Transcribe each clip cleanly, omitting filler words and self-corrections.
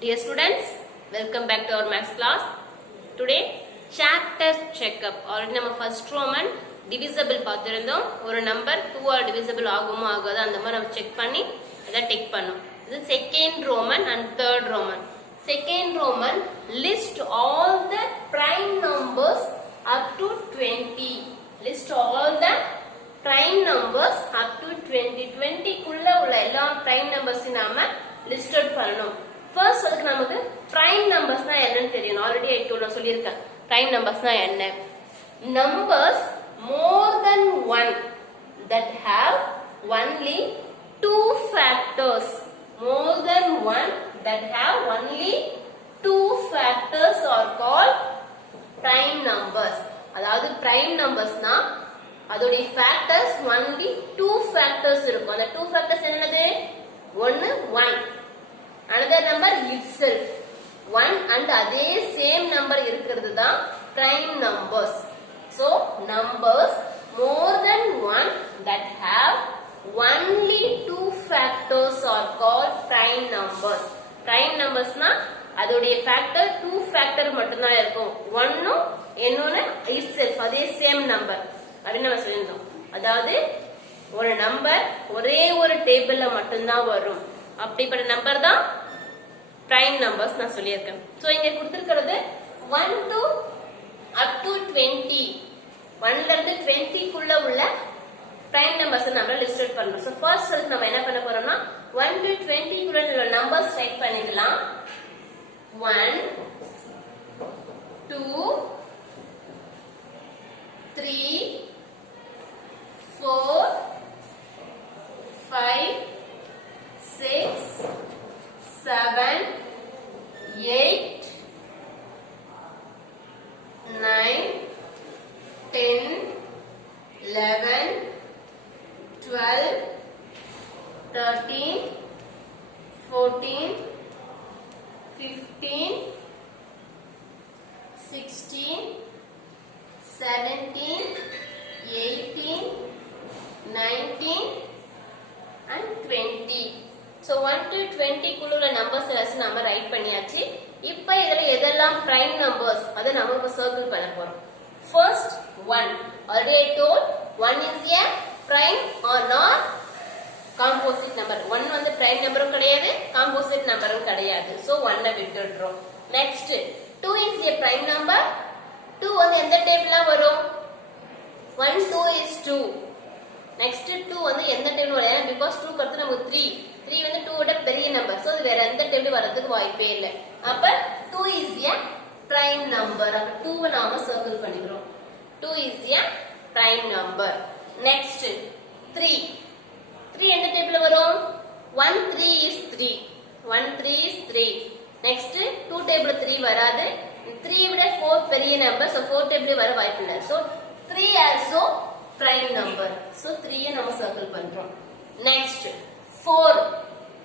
Dear students, welcome back to our maths class. Today, chapter checkup. Already நம்ம first Roman divisible பார்த்திருந்தோம். ஒரு number 2 all divisible ஆகுமா ஆகாதா அந்த மாதிரி நம்ம செக் பண்ணி அதை டிக் பண்ணோம். இது second Roman and third Roman. Second Roman list all the prime numbers up to 20. List all the prime numbers up to 20. 20 குள்ள உள்ள எல்லா prime numbers நாம listed பண்ணணும். First அதுக்கு நமக்கு prime numbers na என்னன்னு தெரியணும். ஆல்ரெடி நான் சொல்லியிருக்கேன் prime numbers na என்ன. Numbers more than 1 that have only 2 factors. More than 1 that have only 2 factors are called prime numbers. அதாவது prime numbers na அதோட factors only 2 factors இருக்கும். அந்த 2 factors என்னது? 1 another number itself 1 and அதே same number இருக்கிறது தான் prime numbers. So numbers more than 1 that have only 2 factors are called prime numbers. Prime numbers na அதோடைய factor 2 factor மட்டும் தான் இருக்கும். 1 இன்னொன்னு itself அதே same number அப்படி நம்ம சொல்லிருந்தோம். அதாவது ஒரு நம்பர் ஒரே ஒரு டேபிள்ல மட்டும் தான் வரும். அப்படிப்பட்ட நம்பர் தான் prime numbers நான் சொல்லியிருக்கேன். சோ இங்க கொடுத்திருக்கிறது 1 to up to 20. 1ல இருந்து 20 குள்ள உள்ள prime numbers நம்ம லிஸ்ட் அவுட் பண்ணனும். சோ ஃபர்ஸ்ட் நம்ம என்ன பண்ண போறோம்னா 1 to 20 குள்ள உள்ள நம்பர்ஸ் ரைட் பண்ணிடலாம். 1 2 3 4 5 6 7 8 9 10 11 12 13 14 15 16 17 18 19 and 20. So 1 to 20 குள்ள நம்பர்ஸ் எல்லாம் நாம ரைட் பண்ணியாச்சு. இப்போ இதல எதெல்லாம் prime numbers அத நாம இப்ப சர்க்கிள் பண்ண போறோம். First 1. Already I told 1 is a prime or not composite number. 1 வந்து prime நம்பரும் கிடையாது, composite நம்பரும் கிடையாது. So 1 விட்டுடுறோம். Next 2 is a prime number. 2 வந்து எந்த டேபிள்ல வரும்? 1 2 is 2. Next 2 வந்து எந்த டேபிள் வரும்? Because 2 க்கு அடுத்து நமக்கு 3 வந்து 2 விட பெரிய நம்பர். சோ அது வேற எந்த டேபிள் வரதுக்கு வாய்ப்பே இல்ல. அப்ப 2 is a prime number. அப்ப 2 வை நாம சர்க்கிள் பண்ணிக்கிறோம். 2 is a prime number. Next 3. 3 எந்த டேபிள்ல வரும்? 1 3 is 3. 1 3 is 3. Next 2 டேபிள்ல 3 வராது. 3 விட 4 பெரிய நம்பர். சோ 4 டேபிள் வர வாய்ப்பு இல்ல. So 3 also prime number. So 3 யை நாம சர்க்கிள் பண்றோம். Next 4.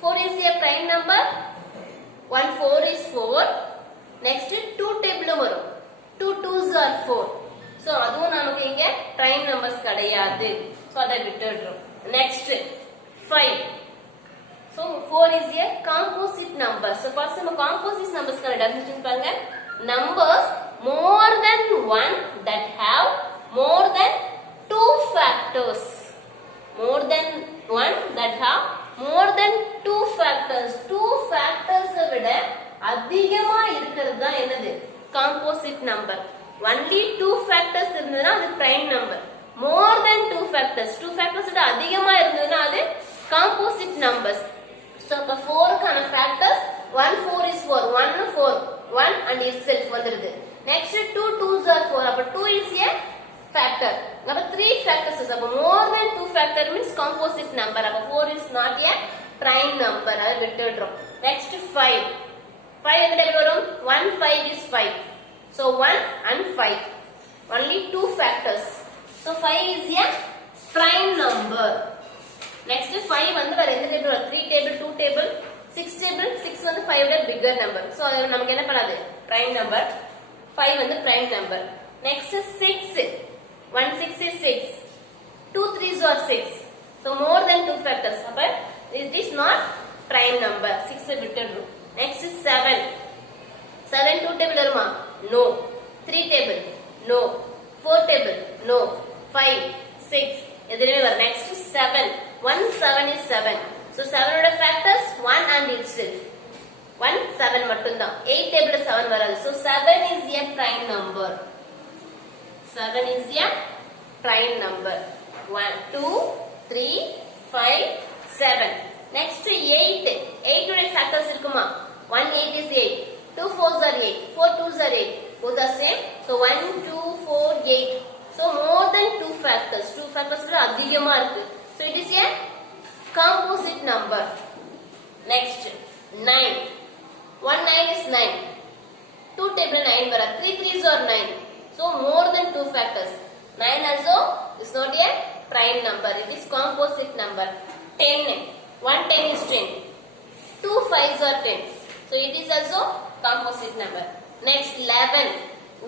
4 is a prime number. 1 4 is 4. Next 2 table வரும். 2 2s are 4. So அதுவும் நமக்கு இங்க prime numbers கிடையாது. So அதை விட்டுடுறோம். Next 5. So 4 is a composite number. So first நம்ம composite numbers கான definition பாருங்க. Numbers more than 1 that have more than 2 factors. More than 1 that have more than 2 factors. 2 factors விட அதிகமா இருக்கிறது தான் என்னது? composite number. Only 2 factors இருந்ததுனா அது prime number. More than 2 factors. 2 factors விட அதிகமா இருந்ததுனா அது composite numbers. So அப்ப 4 கான factors 1 4 is 4. 1 4 1 and itself வந்துருது. Next 2 2s are 4. அப்ப 2 is a factor. அப்ப 3 factors is அப்ப more than 2 factor means composite number. அப்ப 4 is not a prime number. அத விட்டுடுறோம். Next 5. 5 எந்த டேபிள் வரும்? 1 5 is 5. So 1 and 5. Only 2 factors. So 5 is a prime number. Next 5 வந்து வேற எந்த டேபிள் வரும்? 3 table, 2 table, 6 table. 6 வந்து 5 விட bigger number. So அது நமக்கு என்ன பண்ணாது? Prime number. 5 வந்து prime number. Next 6. 1 6 is 6. 2 3s are 6. So more than 2 factors. But it is not prime number. 6 விட்டுடுறோம். Next is 7. table வருமா? No. 3 table? No. 4 table? No. 5, 6, எதுலயுமே வர. Next 7. 1, 7 is 7. So 7 ஓட factors 1 and itself. 1, 7 மட்டும்தான். 8 table 7 வராது. So 7 is a prime number. 7 is a prime number. 1, 2, 3, 5, 7. Next 8. 8 ஓட factors இருக்குமா? 1, 8 is 8. 2 4s are 8. 4 2s are 8. Both are same. So 1, 2, 4, 8. So more than 2 factors. 2 factors விட அதிகமா இருக்கு. So it is a composite number. Next 9. 1 9 is 9. 2 table 9 வர. 3 3s are 9. So more than 2 factors. 9 also is not a prime number. It is composite number. 10. 1 10 is 10. 2 5s are 10. So it is also composite number. Next 11.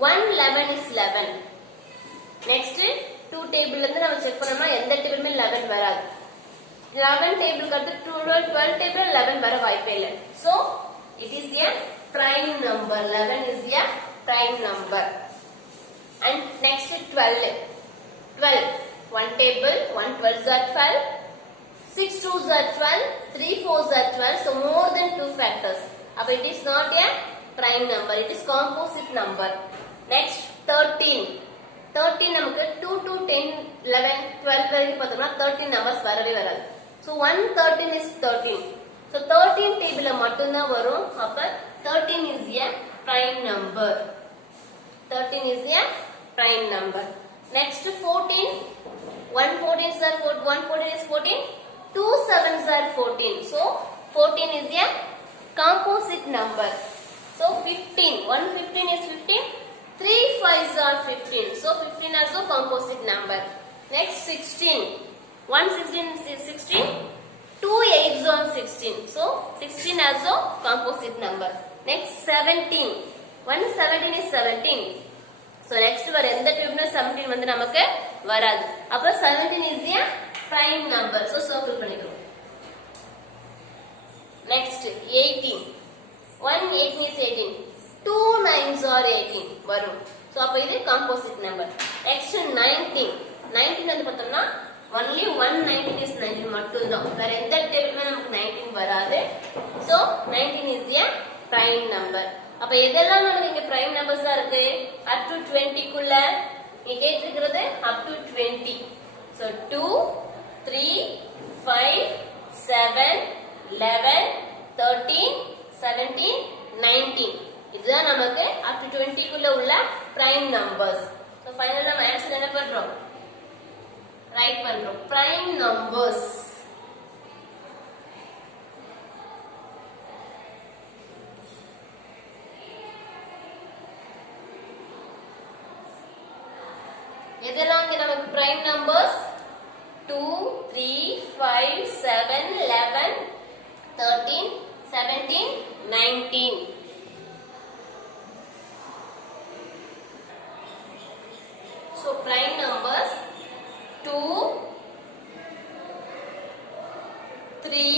1 11 is 11. Next 2 table இருந்து நம்ம check பண்ணோம்னா எந்த டேபிளுமே 11 வராது. 11 டேபிளுக்கு அடுத்து 12 table 11 வர வாய்ப்பே இல்லை. So it is a prime number. 11 is a prime number. And next 12. 12. 1 table 1 12s are 12. 6 2s are 12. 3 4s are 12. So more than 2 factors. But it is not a prime number. It is composite number. Next 13. 13 நமக்கு 2 to 10 11 12 வரைக்கும் பார்த்தோம்னா 13 numbers வரவே வராது. So 1 13 is 13. So 13 டேபிள்ல மட்டும் தான் வரும். அப்ப 13 is a prime number. 13 is a prime number. Next 14. 1 14s are 1 14 is 14. 2 7s are 14. So 14 is a composite number. So 15. 1 15 is 15. 3 5s are 15. So 15 also composite number. Next 16. 1 16 is 16. 2 8s are 16. So 16 also composite number. Next 17. 1 17 is 17. So next வர எந்த டேபிள்ல 17 வந்து நமக்கு வராது. அப்புறம் 17 is a prime number. So circle பண்ணிக்கிறோம். Next 18. 1 18 is 18. 2 9s are 18 வரும். So அப்ப இது composite number. Next 19. 19 வந்து பார்த்தோம்னா only 1 19 is 19 மட்டும் தான். வேற எந்த டேபிள்ல நமக்கு 19 வராது. So 19 is a prime number. அப்ப எதெல்லாம் நமக்கு இங்க prime numbers இருக்கு? up to 20 குள்ள நீ கேட்டிருக்கிறது up to 20. So 2 3 5 7 11 13 17 19. இதுதான் நமக்கு up to 20 குள்ள உள்ள prime numbers. So finally நம்ம ஆன்சர் என்ன பண்றோம்? ரைட் பண்றோம். prime numbers. எதெல்லாம் இங்க நமக்கு prime numbers? 2 3 5 7 11 13 17 19. So prime numbers 2 3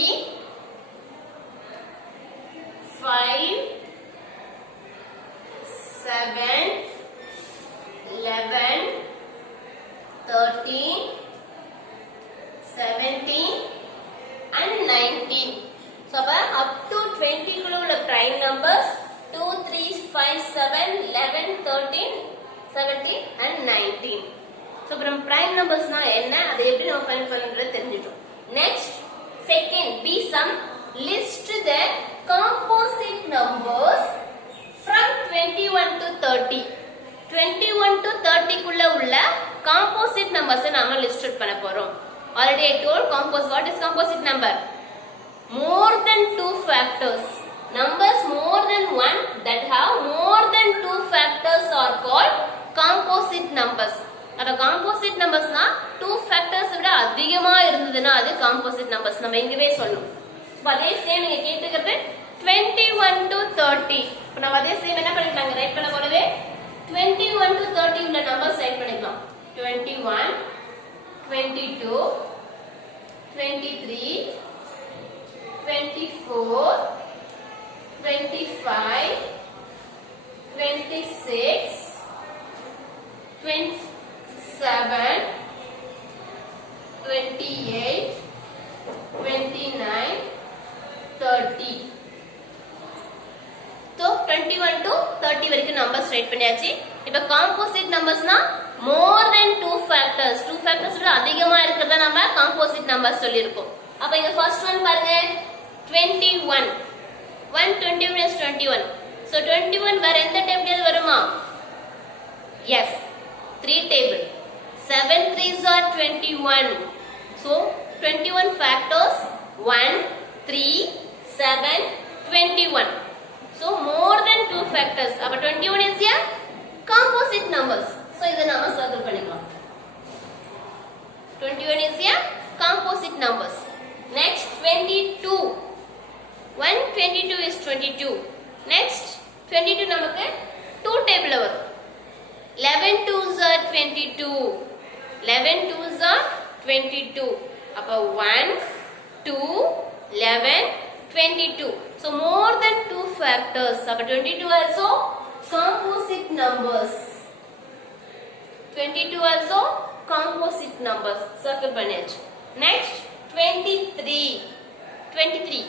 5 7 11 13 17 and 19. So up to 20 குள்ள உள்ள prime numbers 2 3 5 7 11 13 17 and 19. So from prime numbers na enna adu eppadi nam find pannradhu therinjittom. Next second be some list the composite numbers from 21 to 30. 21 to 30 குள்ள உள்ள composite numbers நாம list பண்ண போறோம். Already I told what is composite number? More than 2 factors. Numbers more than 1 that have more than 2 factors are called composite numbers. அப்ப composite numbers னா 2 factors விட அதிகமா இருந்ததுன்னா அது composite numbers. நம்ம இங்கவே சொல்லணும். அதே சேம் நீங்க கேட்டுக்கிறது 21 to 30. இப்ப நம்ம அதே சேம் என்ன பண்ணிக்கலாம்? ரைட் பண்ண போறதே 21 to 30 உள்ள நம்பர்ஸ் ரைட் பண்ணிக்கலாம். 21 22 23 24 25 26, 27, 28, 29, 30. तो 21 to 30 வரைக்கும் நம்பர்ஸ் ரைட் பண்ணியாச்சு. இப்போ composite நம்பர்ஸ்னா more than 2 factors. 2 factors விட அதிகமா இருக்கிறத நம்ம காம்போசிட் நம்பர்ஸ் சொல்லியிருக்கோம். அப்ப இங்க ஃபர்ஸ்ட் ஒன் பாருங்க 21. 121 is 21. So 21 வேற எந்த டேபிள் வருமா? Yes, 3 table. 7 3s are 21. So 21 factors 1 3 7 21. So more than 2 factors. அப்ப 21 is a composite numbers. So இத நாம சர்க்கிள் பண்ணிக்கலாம். 21 is a composite numbers. Next 22. 122 is 22. Next 22 நமக்கு 2 table வரும். 11 2s are 22. 11 2s are 22. அப்ப 1 2 11 22. So more than 2 factors. அப்ப 22 also composite numbers. 22 also composite numbers. Circle பண்ணியாச்சு. Next 23. 23.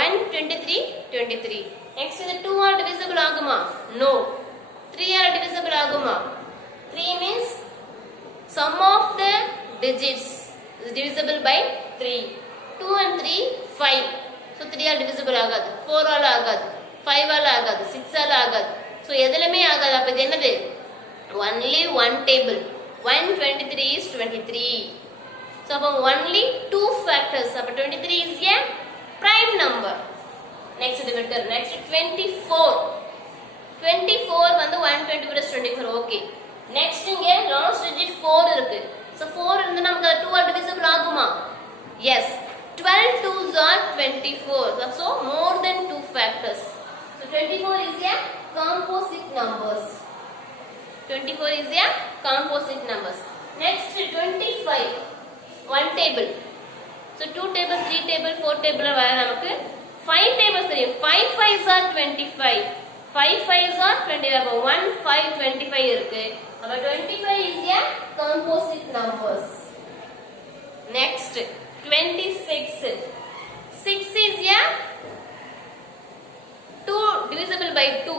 1 23 23. Next இது 2 all divisible ஆகுமா? No. 3 ஆல் divisible ஆகுமா? 3 means sum of the digits is divisible by 3. 2 and 3 5. So 3 all divisible ஆகாது. 4 all ஆகாது. 5 all ஆகாது. 6 all ஆகாது. So எதுலமே ஆகாது. அப்ப இது என்னது? Only one table. 123 is 23. So only 2 factors. அப்ப 23 is a prime number. Next divider. Next 24. 24 வந்து 120 plus 24. Okay. Next இங்க last digit 4 இருக்கு. So 4 இருந்தா நமக்கு 2 ஆல் divisible ஆகுமா? Yes. 12 2s are 24. So more than 2 factors. So 24 is a composite numbers. 24 is a composite numbers. Next 25. 1 table. So 2 table, 3 table, 4 table வர நமக்கு 5 tables தெரியும். 5 5s are 25. 5 5s are 25. அப்ப 1 5 25 இருக்கு. அப்ப 25 is a composite numbers. Next 26. 6 is a 2 divisible by 2.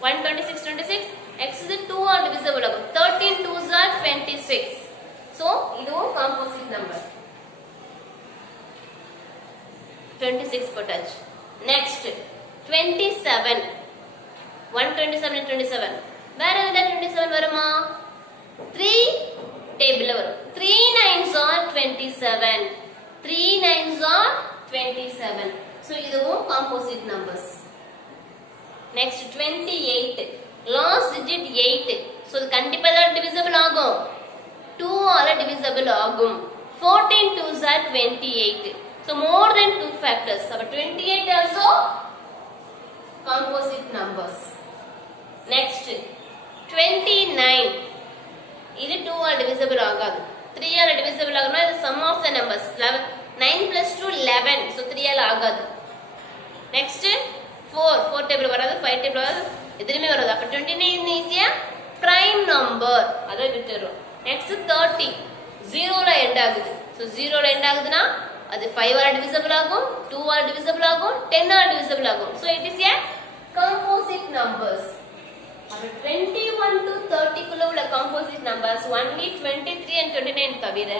126 26. X is 2 are divisible. 13 2s are 26. So இதுவும் composite number. 26 போட்டாச்சு. Next 27. 127 27. வேற எந்த 27 வருமா? 3 table வரும். 3 9s are 27. 3 9s are 27. So இதுவும் composite numbers. Next 28. Last digit 8. So இது கண்டிப்பா தான் divisible ஆகும். 2 ஆல divisible ஆகும். 14 2s are 28. So more than 2 factors. So 28 also composite numbers. Next 29. இது 2 ஆல் divisible ஆகாது. 3 ஆல் divisible ஆகும்னா இது sum of the numbers. 9 plus 2 11. So 3 all ஆகாது. Next 4 table வராது, 5 table வராது, எதுலயுமே வராது. அப்ப 29 is a prime number. அத விட்டுறோம். Next 30. 0 ல end ஆகுது. So 0 ல end ஆகுதுனா அது 5 ஆல் divisible ஆகும், 2 ஆல் divisible ஆகும், 10 ஆல் divisible ஆகும். So it is a composite numbers. அப்ப 21 to 30 குள்ள உள்ள composite numbers only 23 and 29 தவிர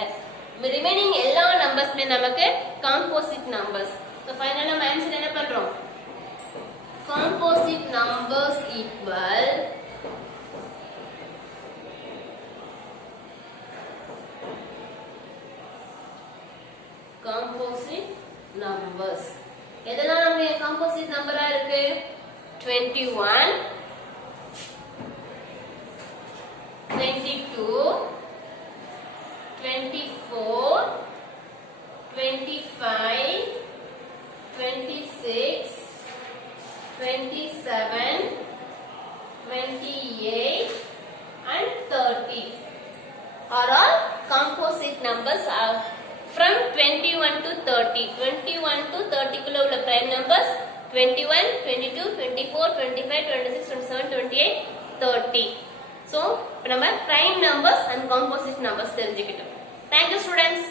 remaining எல்லா நம்பர்ஸ்மே நமக்கு composite numbers. So finally நம்ம ஆன்சர் என்ன பண்றோம்? Composite numbers equal composite numbers. எதெல்லாம் நம்ம composite number இருக்கு? 21 22 24 25 26 27 28 and 30 are all composite numbers from 21 to 30. 21 to 30 குள்ள உள்ள prime numbers, 21, 22, 24, 25, 26, 27, 28, 30. So, நம்ம prime numbers and composite numbers தெரிஞ்சுக்கிட்டோம். Thank you students.